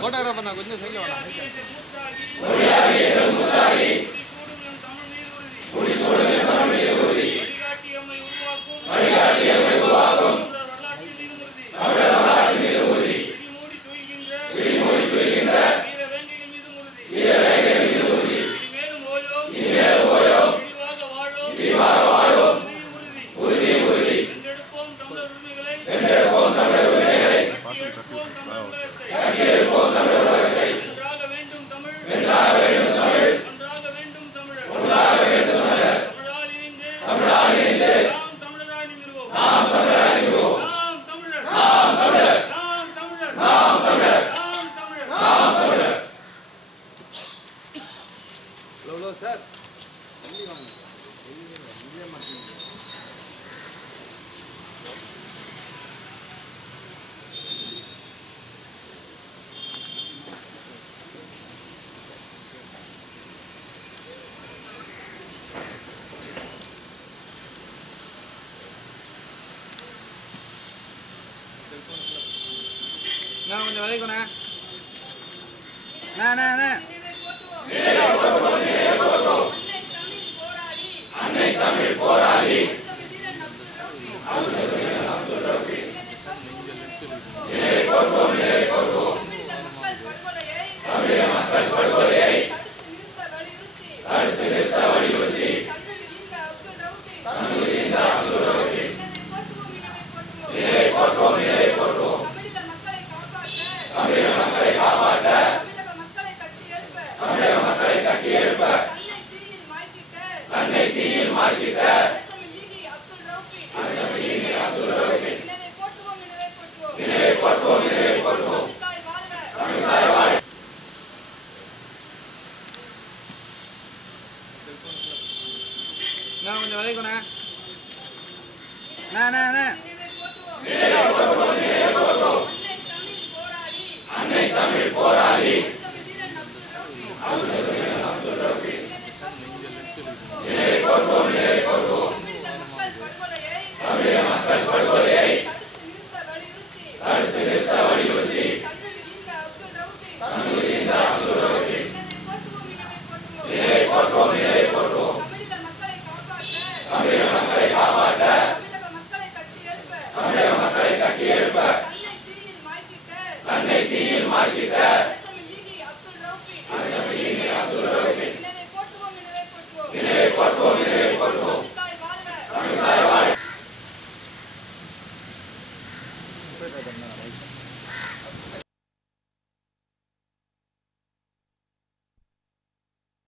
Photographer நான் கொஞ்சம் செய்ய வேணாம். சார் நான் கொஞ்சம் விளைக்கணே அன்னை தமிழ் போராளி தமிழக மக்கள் படுகொலையை தடுத்து நிறுத்த வலியுறுத்தி தமிழக மக்களை காப்பாற்ற தமிழக மக்களை கட்டி எழுப்ப தன்னை தீயில் மாய்க்கிட்ட நினைவை போற்றுவோம் தமிழ்தாய் வாழ்க. நான் கொஞ்சம் விளைக்கணே அன்னை தமிழ் போராளி தமிழக மக்கள் படுகொலையை தடுத்து நிறுத்த வலியுறுத்தி நினைவை போற்றுவோம் தமிழக மக்களை காப்பாற்ற தமிழக மக்களை கட்டி எழுப்ப தன்னை தீயில் மாய்க்கிட்ட